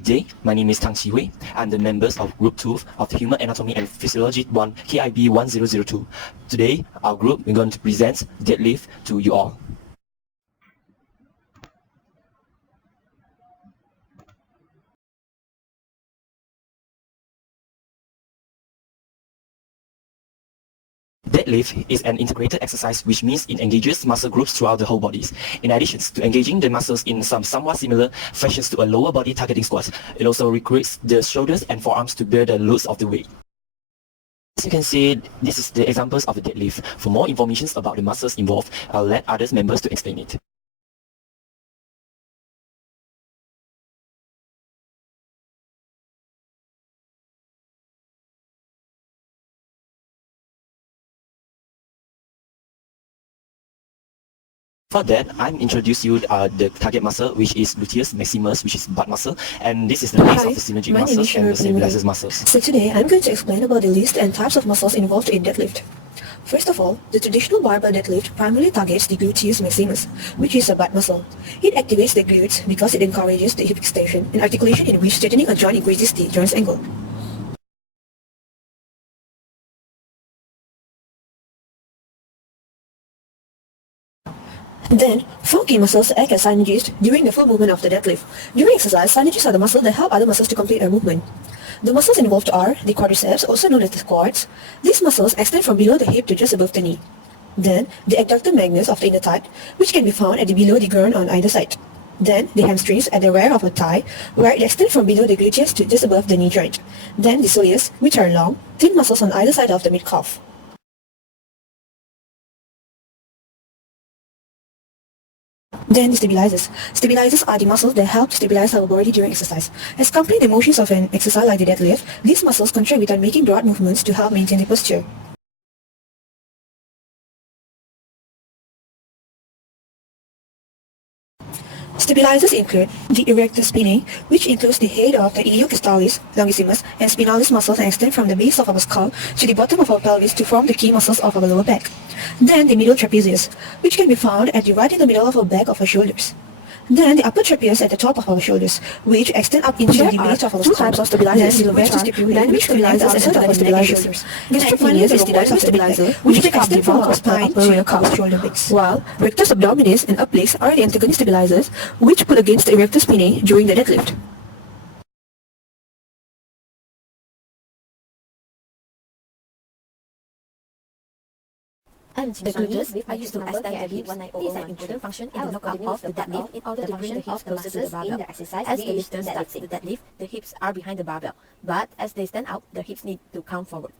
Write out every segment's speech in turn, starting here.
Good day, my name is Tang Chi-Wei. I'm the members of Group 2 of the Human Anatomy and Physiology 1 KIB 1002. Today, our group is going to present deadlift to you all. Deadlift is an integrated exercise which means it engages muscle groups throughout the whole body. In addition to engaging the muscles in some somewhat similar fashions to a lower body targeting squat, it also recruits the shoulders and forearms to bear the loads of the weight. As you can see, this is the examples of a deadlift. For more information about the muscles involved, I'll let other members to explain it. For that, I'm introduce you the target muscle, which is gluteus maximus, which is butt muscle, and this is the base of the synergic muscles and the stabilizers muscles. So today, I'm going to explain about the list and types of muscles involved in deadlift. First of all, the traditional barbell deadlift primarily targets the gluteus maximus, which is a butt muscle. It activates the glutes because it encourages the hip extension and articulation, in which straightening a joint increases the joint's angle. Then, 4 key muscles act as synergists during the full movement of the deadlift. During exercise, synergists are the muscles that help other muscles to complete a movement. The muscles involved are the quadriceps, also known as the quads. These muscles extend from below the hip to just above the knee. Then, the adductor magnus of the inner thigh, which can be found below the groin on either side. Then, the hamstrings at the rear of the thigh, where it extends from below the gluteus to just above the knee joint. Then, the soleus, which are long, thin muscles on either side of the mid-calf. Then the stabilizers. Stabilizers are the muscles that help to stabilize our body during exercise. As complete the motions of an exercise like the deadlift, these muscles contract without making broad movements to help maintain the posture. Stabilizers include the erector spinae, which includes the head of the iliocostalis, longissimus, and spinalis muscles and extend from the base of our skull to the bottom of our pelvis to form the key muscles of our lower back. Then the middle trapezius, which can be found at the right in the middle of our back of our shoulders. Then the upper trapezius at the top of our shoulders, which extend up into the base of our skull. 2 types of stabilizers, which connect us at our stabilizers. Gastrocnemius is the type of stabilizer, which can extend from our spine to our shoulder blades. While rectus abdominis and obliques are the antagonist stabilizers, which pull against the erector spinae during the deadlift. The glutes are used to extend the hips. These are important function in the knockout of the deadlift in order to bring the hips closer to the barbell. As the lifter starts the deadlift, the hips are behind the barbell, but as they stand out, the hips need to come forward.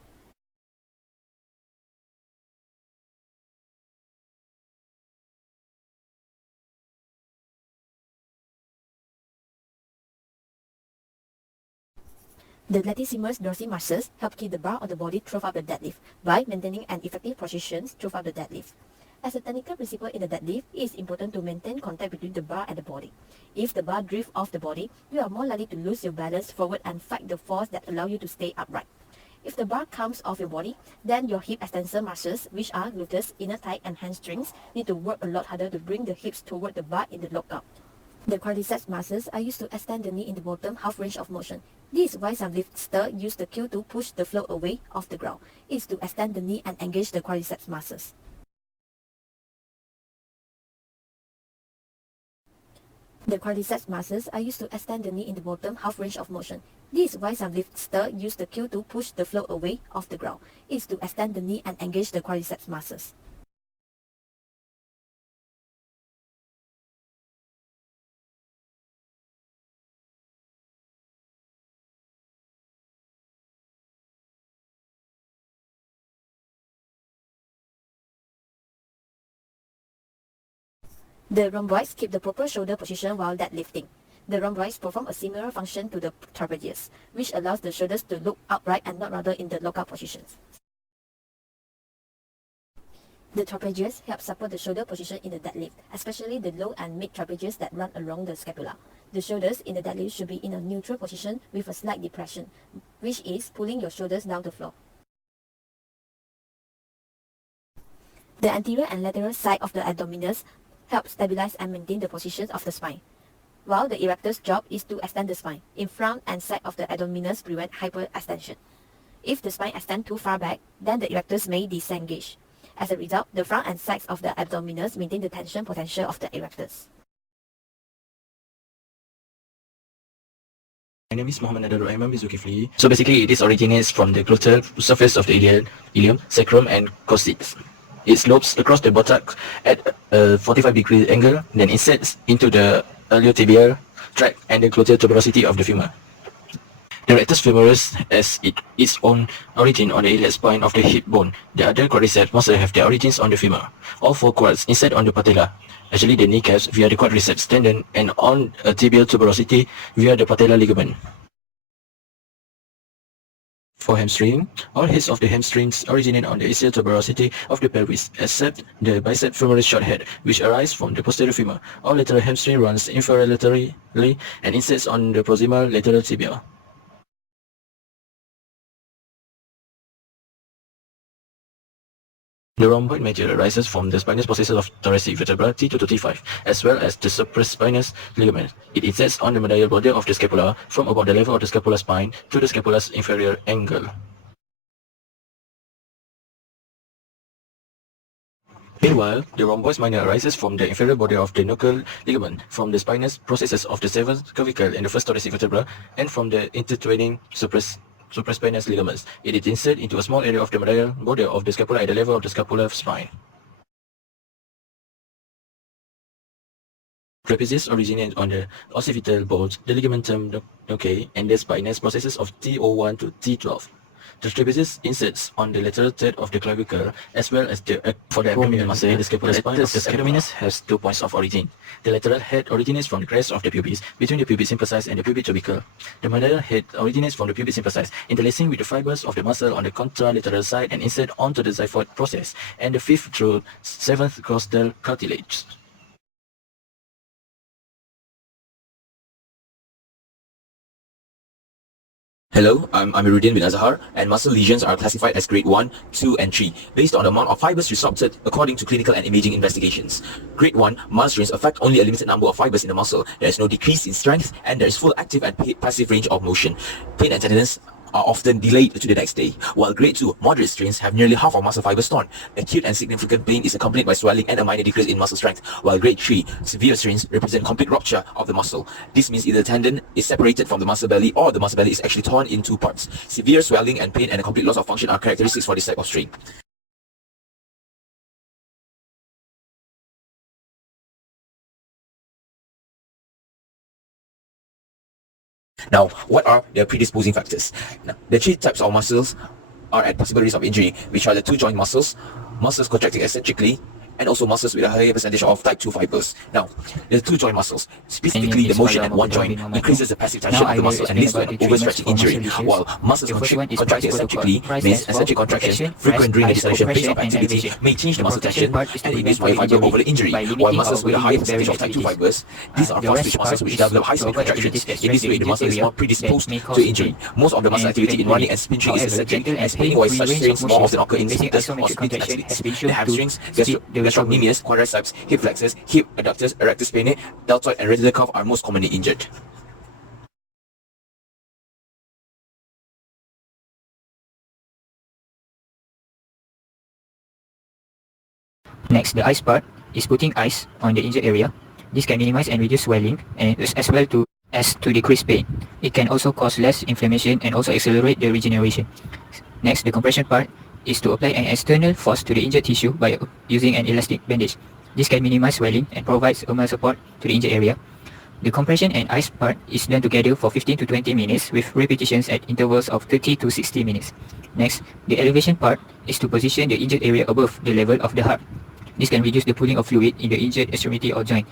The latissimus dorsi muscles help keep the bar of the body throughout the deadlift by maintaining an effective position throughout the deadlift. As a technical principle in the deadlift, it is important to maintain contact between the bar and the body. If the bar drifts off the body, you are more likely to lose your balance forward and fight the force that allow you to stay upright. If the bar comes off your body, then your hip extensor muscles, which are gluteus, inner thigh, and hamstrings, need to work a lot harder to bring the hips toward the bar in the lockout. The quadriceps muscles are used to extend the knee in the bottom half range of motion. This is why some lifters use the cue to push the floor away off the ground. It is to extend the knee and engage the quadriceps muscles. The quadriceps muscles are used to extend the knee in the bottom half range of motion. This is why some lifters use the cue to push the floor away off the ground. It is to extend the knee and engage the quadriceps muscles. The rhomboids keep the proper shoulder position while deadlifting. The rhomboids perform a similar function to the trapezius, which allows the shoulders to look upright and not rather in the lockout positions. The trapezius help support the shoulder position in the deadlift, especially the low and mid trapezius that run along the scapula. The shoulders in the deadlift should be in a neutral position with a slight depression, which is pulling your shoulders down the floor. The anterior and lateral side of the abdominis help stabilize and maintain the positions of the spine. while the erector's job is to extend the spine in front and side of the abdominis prevent hyperextension. If the spine extends too far back, then the erectors may disengage. As a result, the front and sides of the abdominis maintain the tension potential of the erectors. My name is Mohammed Nadar. I am Zulkifli. So basically, it originates from the gluteal surface of the ilium, sacrum, and coccyx. It slopes across the buttocks at a 45-degree angle, then inserts into the iliotibial tract and the gluteal tuberosity of the femur. The rectus femoris has its own origin on the iliac spine of the hip bone. The other quadriceps muscles have their origins on the femur. All four quads insert on the patella, actually the kneecaps via the quadriceps tendon, and on a tibial tuberosity via the patella ligament. For hamstring, all heads of the hamstrings originate on the axial tuberosity of the pelvis, except the bicep femoris short head, which arises from the posterior femur. All lateral hamstring runs infralaterally and inserts on the proximal lateral tibia. The rhomboid major arises from the spinous processes of thoracic vertebra T2 to T5, as well as the supraspinous ligament. It inserts on the medial border of the scapula from about the level of the scapular spine to the scapula's inferior angle. Meanwhile, the rhomboids minor arises from the inferior border of the nuchal ligament, from the spinous processes of the seventh clavicle and the first thoracic vertebra, and from the intertwining supraspinous ligaments. It is inserted into a small area of the medial border of the scapula at the level of the scapular spine. Trapezius originate on the occipital bones, the ligamentum nuchae, and the spinous processes of T01 to T12. The trapezius inserts on the lateral third of the clavicle, as well as for the abdominal muscle. The scapular spine of the abdominis has 2 points of origin. The lateral head originates from the crest of the pubis, between the pubis symphysis and the pubic tubercle. The medial head originates from the pubis symphysis, interlacing with the fibers of the muscle on the contralateral side and insert onto the xiphoid process, and the 5th through 7th costal cartilage. Hello, I'm Amiruddin bin Azhar, and muscle lesions are classified as grade 1, 2, and 3 based on the amount of fibers resorpted according to clinical and imaging investigations. Grade 1, muscle strains affect only a limited number of fibers in the muscle. There is no decrease in strength, and there is full active and passive range of motion. Pain and tenderness are often delayed to the next day, while grade 2, moderate strains have nearly half of muscle fibers torn. Acute and significant pain is accompanied by swelling and a minor decrease in muscle strength, while grade 3, severe strains represent complete rupture of the muscle. This means either the tendon is separated from the muscle belly or the muscle belly is actually torn in 2 parts. Severe swelling and pain and a complete loss of function are characteristics for this type of strain. Now, what are the predisposing factors? Now, the 3 types of muscles are at possible risk of injury, which are the 2 joint muscles, muscles contracting eccentrically, and also muscles with a higher percentage of type 2 fibers. Now, the 2 joint muscles, specifically the motion at one joint, increases the passive tension of the muscle and leads to an overstretching injury, while muscles contracting eccentrically means eccentric contraction, frequent during the distillation phase of activity, may change the muscle tension and induce myofiber over the injury, while muscles with a higher percentage of type 2 fibers, these are fast twitch muscles which develop high-speed contractions. In this way, the muscle is more predisposed to injury. Most of the muscle activity in running and sprinting is eccentric, and spinning-wise such strains more often occur in sprinters or sprinting athletes. The hamstrings, gastrocnemius, quadriceps, hip flexors, hip adductors, erectus pene, deltoid, and rotator cuff are most commonly injured. Next, the ice part is putting ice on the injured area. This can minimize and reduce swelling, and as well as to decrease pain. It can also cause less inflammation and also accelerate the regeneration. Next, the compression part is to apply an external force to the injured tissue by using an elastic bandage. This can minimize swelling and provides thermal support to the injured area. The compression and ice part is done together for 15 to 20 minutes with repetitions at intervals of 30 to 60 minutes. Next, the elevation part is to position the injured area above the level of the heart. This can reduce the pooling of fluid in the injured extremity or joint